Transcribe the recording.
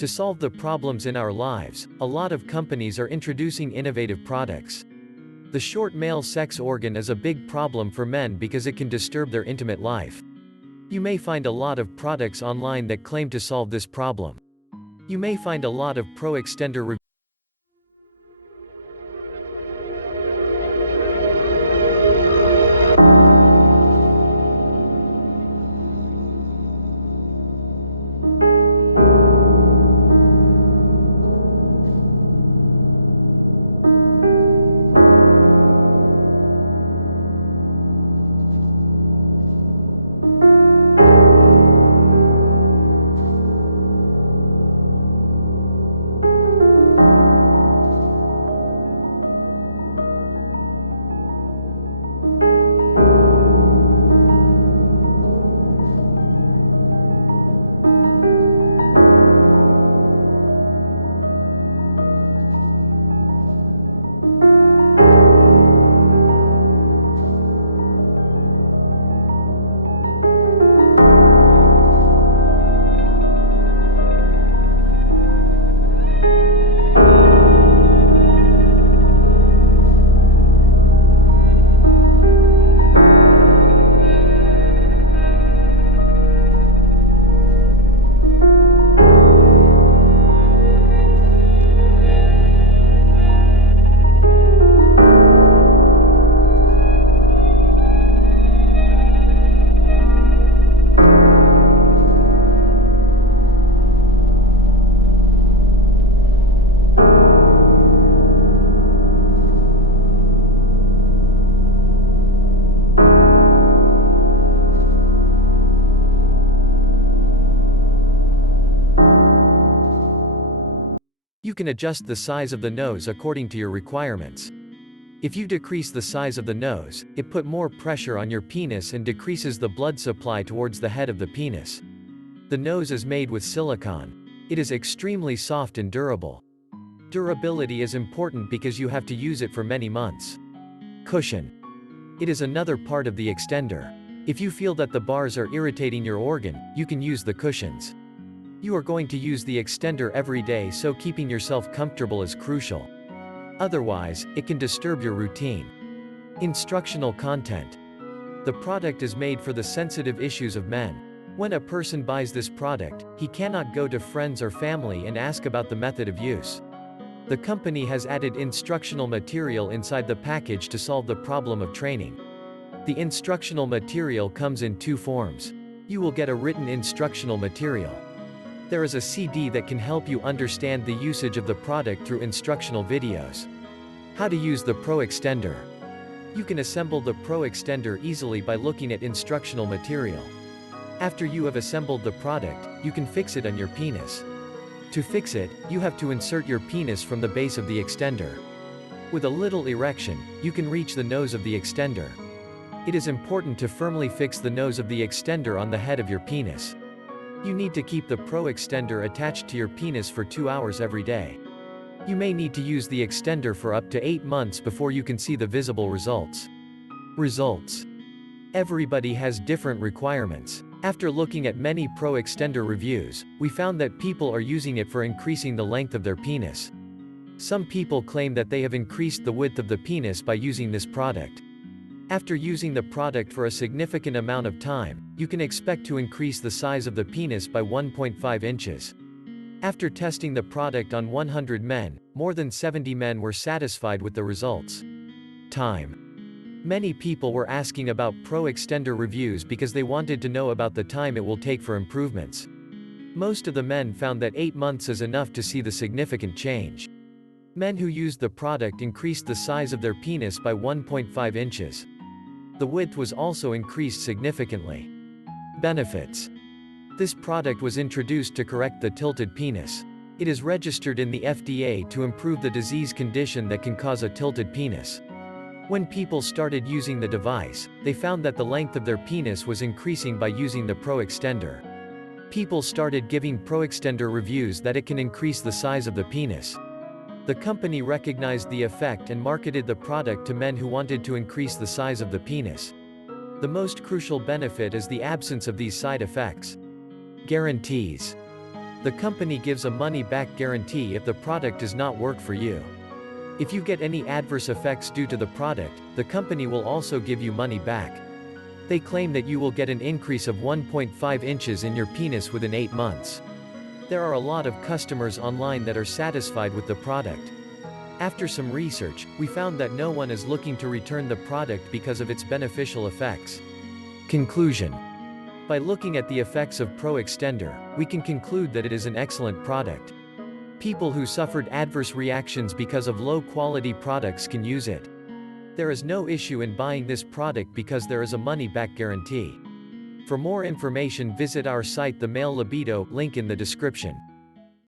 To solve the problems in our lives, a lot of companies are introducing innovative products. The short male sex organ is a big problem for men because it can disturb their intimate life. You may find a lot of products online that claim to solve this problem. You may find a lot of ProExtender reviews. You can adjust the size of the nose according to your requirements. If you decrease the size of the nose, it put more pressure on your penis and decreases the blood supply towards the head of the penis. The nose is made with silicone. It is extremely soft and durable. Durability is important because you have to use it for many months. Cushion. It is another part of the extender. If you feel that the bars are irritating your organ, you can use the cushions. You are going to use the extender every day, so keeping yourself comfortable is crucial. Otherwise, it can disturb your routine. Instructional content. The product is made for the sensitive issues of men. When a person buys this product, he cannot go to friends or family and ask about the method of use. The company has added instructional material inside the package to solve the problem of training. The instructional material comes in two forms. You will get a written instructional material. There is a CD that can help you understand the usage of the product through instructional videos. How to use the ProExtender. You can assemble the ProExtender easily by looking at instructional material. After you have assembled the product, you can fix it on your penis. To fix it, you have to insert your penis from the base of the extender. With a little erection, you can reach the nose of the extender. It is important to firmly fix the nose of the extender on the head of your penis. You need to keep the ProExtender attached to your penis for 2 hours every day. You may need to use the extender for up to 8 months before you can see the visible results. Results. Everybody has different requirements. After looking at many ProExtender reviews, we found that people are using it for increasing the length of their penis. Some people claim that they have increased the width of the penis by using this product. After using the product for a significant amount of time, you can expect to increase the size of the penis by 1.5 inches. After testing the product on 100 men, more than 70 men were satisfied with the results. Time. Many people were asking about ProExtender reviews because they wanted to know about the time it will take for improvements. Most of the men found that 8 months is enough to see the significant change. Men who used the product increased the size of their penis by 1.5 inches. The width was also increased significantly. Benefits. This product was introduced to correct the tilted penis. It is registered in the FDA to improve the disease condition that can cause a tilted penis. When people started using the device, they found that the length of their penis was increasing by using the ProExtender. People started giving ProExtender reviews that it can increase the size of the penis. The company recognized the effect and marketed the product to men who wanted to increase the size of the penis. The most crucial benefit is the absence of these side effects. Guarantees. The company gives a money-back guarantee if the product does not work for you. If you get any adverse effects due to the product, the company will also give you money back. They claim that you will get an increase of 1.5 inches in your penis within 8 months. There are a lot of customers online that are satisfied with the product. After some research, we found that no one is looking to return the product because of its beneficial effects. Conclusion. By looking at the effects of ProExtender, we can conclude that it is an excellent product. People who suffered adverse reactions because of low-quality products can use it. There is no issue in buying this product because there is a money-back guarantee. For more information, visit our site The Male Libido, link in the description.